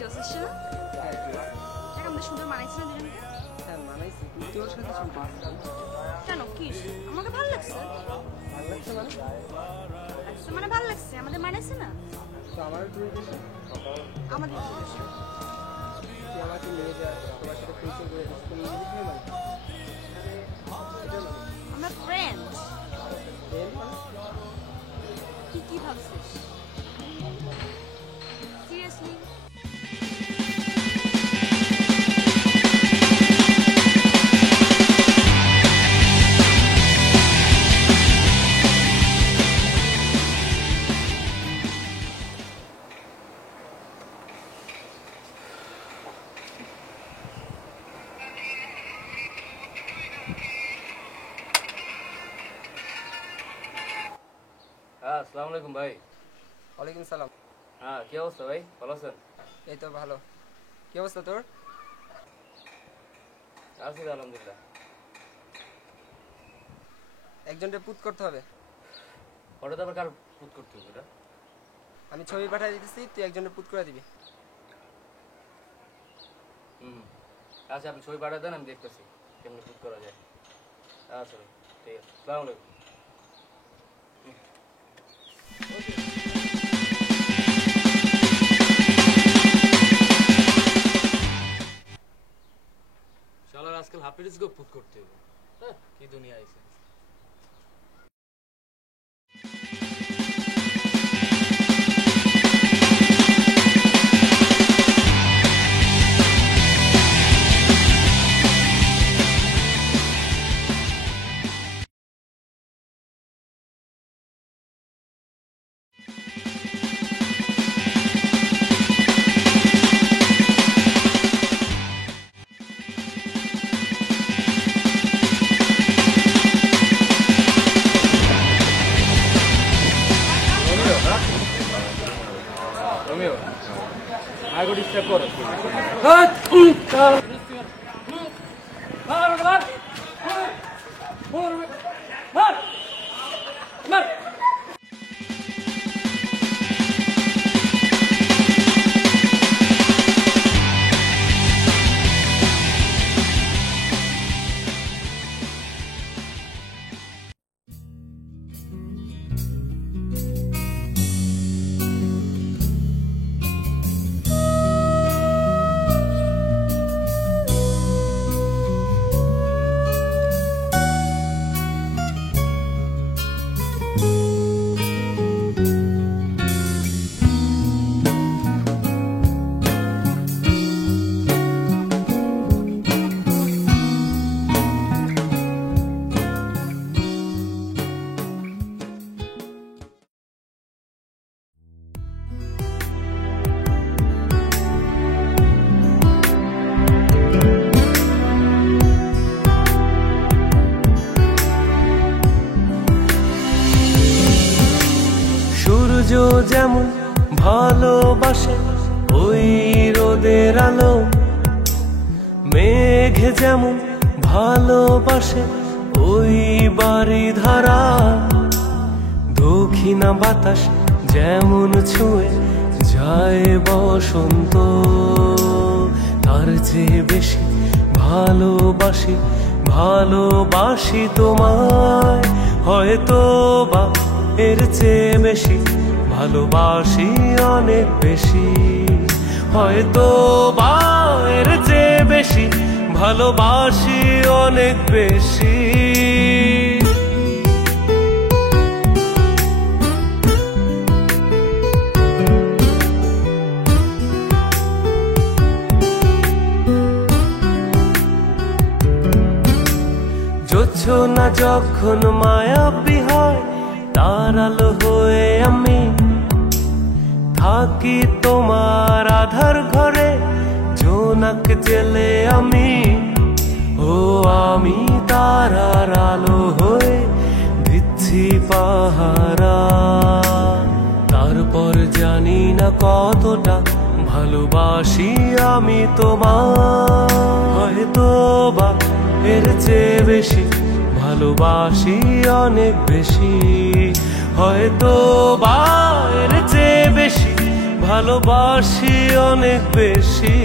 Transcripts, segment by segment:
জোসের না আমাদের সুন্দর মানাইছে না দুজনকে? হ্যাঁ মানাইছি, কিন্তু ওর সাথে কেন কি আমাকে ভালো লাগছে? ভালো লাগছে মানে ভালো লাগছে, আমাদের মানাইছে না? তো আমার আমাদের তুই আমাকে নিয়ে যা, তোমার সাথে ফেসে করে তুমি আমরা ফ্রেন্ড। কি ভাবছিস সিরিয়াসলি? হ্যাঁ আসসালামু আলাইকুম ভাই। ওয়ালাইকুম সালাম। হ্যাঁ কি অবস্থা ভাই, ভালো আছেন? এই তো ভালো। কি অবস্থা তোর? আছি আলহামদুলিল্লাহ। একজনকে পুত করতে হবে। হঠাৎ আবার কার পুত করতে হবে এটা? আমি ছবি পাঠিয়ে দিতেছি, তুই একজনের পুত করে দিবি। আচ্ছা আপনি ছবি পাঠিয়ে দেন, আমি দেখতেছি কেমনি পুত করা যায়। আচ্ছা ভাই ঠিক আছে, আসসালামু আলাইকুম। শালার আজকাল হাফিজ গো পুত করতে হবে। হ্যাঁ কি দুনিয়া আইছে। আগে ডিস্টার্ব করো। সূর্য যেমন ভালোবাসে ওই রোদের আলো, মেঘ যেমন ভালোবাসে ওই বাড়ি ধারা, দক্ষিণা বাতাস যেমন ছুঁয়ে যায় বসন্ত, তার চেয়ে বেশি ভালোবাসি ভালোবাসি তোমায়, হয়তো বা এর চেয়ে বেশি ভালোবাসি অনেক বেশি, হয়তো বা এর চেয়ে বেশি ভালোবাসি অনেক বেশি। জোছনা যখন মায়াবী হয় তার আলো হয়ে আমি থাকি তোমার আধার ঘরে, জোনাক জেলে আমি, ও আমি তারার আলো হয়ে দিচ্ছি পাহারা, তারপর জানি না কতটা ভালোবাসি আমি তোমার, হয়তো বা এর চেয়ে বেশি ভালোবাসি অনেক বেশি, হয়তো বা এর চেয়ে বেশি ভালোবাসি অনেক বেশি।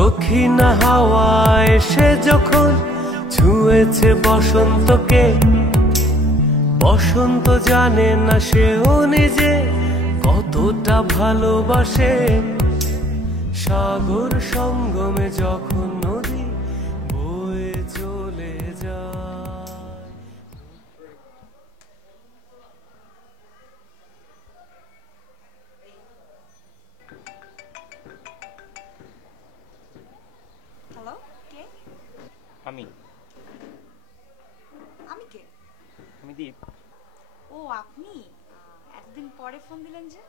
দক্ষিণা হাওয়া এসে যখন ছুঁয়েছে বসন্তকে, বসন্ত জানে না সেও নিজে কতটা ভালোবাসে। সাগর সঙ্গমে যখন নদী বয়ে চলে যায়। হ্যালো, কে? আমি কে? আমি দীপ। ও আপনি এতদিন পরে ফোন দিলেন যে?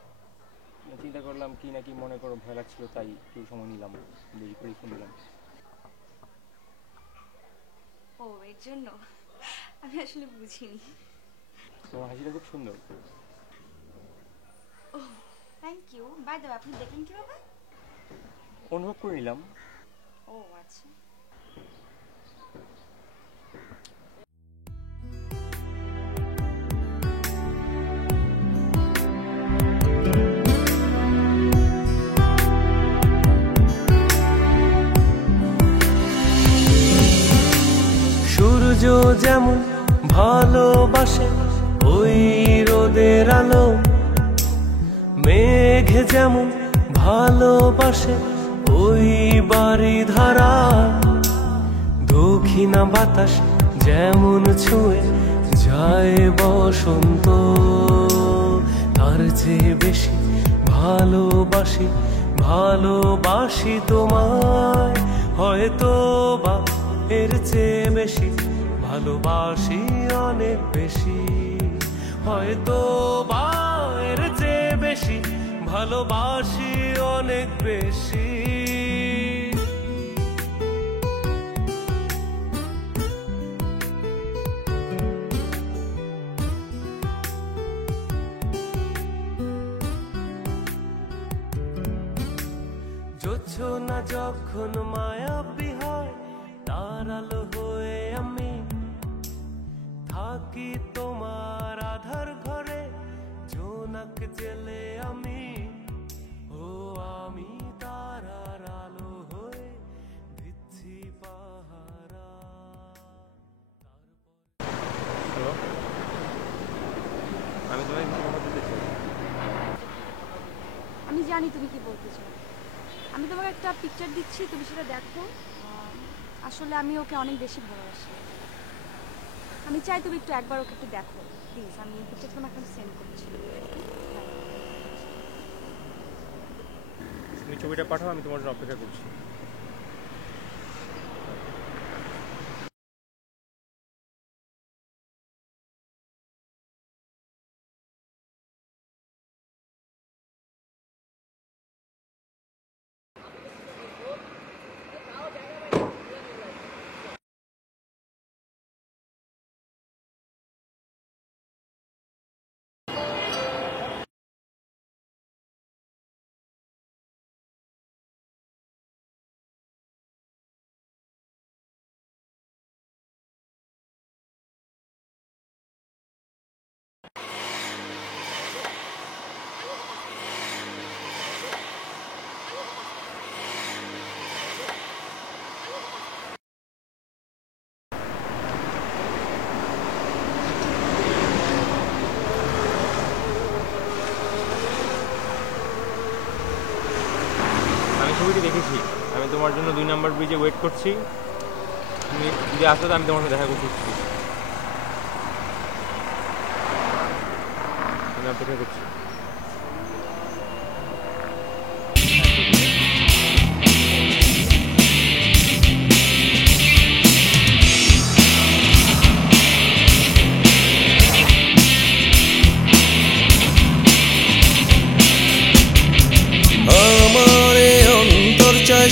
চিন্তা করলাম কি নাকি মনে করো ভয় লাগছিল, তাই একটু সময় নিলাম, দেরি করে ফোন দিলাম। ও এর জন্য? আমি আসলে বুঝিনি। তোমার হাসিটা খুব সুন্দর। ও thank you. By the way, আপনি দেখলেন কিভাবে? অনুভব করে নিলাম। ও আচ্ছা। সূর্য যেমন ভালোবাসে ওই রোদের আলো, মেঘ যেমন ভালোবাসে ওই বাড়ি ধারা, দক্ষিণা বাতাস যেমন ছুঁয়ে যায় বসন্ত, তার চেয়ে বেশি ভালোবাসি ভালোবাসি তোমায়। হয়তো বা এর চেয়ে বেশি ভালোবাসি অনেক বেশি, হয়তো বা এর চেয়ে বেশি ভালোবাসি অনেক বেশি। জোছনা যখন মায়াবী হয়, তার আলো হয়ে আমি থাকি তোমার আধার ঘরে, জোনাক জেলে আমি, ও আমি তারার আলো হয়ে দিচ্ছি পাহারা। হ্যালো, আমি তোমায় কিছু কথা বলতে চাই। আমি জানি তুমি কি বলতে চাও। আমি তোমাকে একটা পিকচার দিচ্ছি, তুমি সেটা দেখো। আসলে আমি ওকে অনেক বেশি ভালোবাসি। আমি চাই তুমি একটু একবার ওকে একটু দেখো প্লিজ। আমি পিকচারটা তোমাকে এখন সেন্ড করছি। তুমি ছবিটা পাঠাও, আমি তোমার জন্য অপেক্ষা করছি। ছবিটি দেখেছি, আমি তোমার জন্য 2 নম্বর ব্রিজে ওয়েট করছি। তুমি যদি আসো তো আমি তোমার সাথে দেখা করতে চাচ্ছি। আমি অপেক্ষা করছি।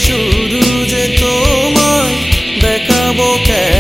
শুধু যে তোমায় দেখাবো কেন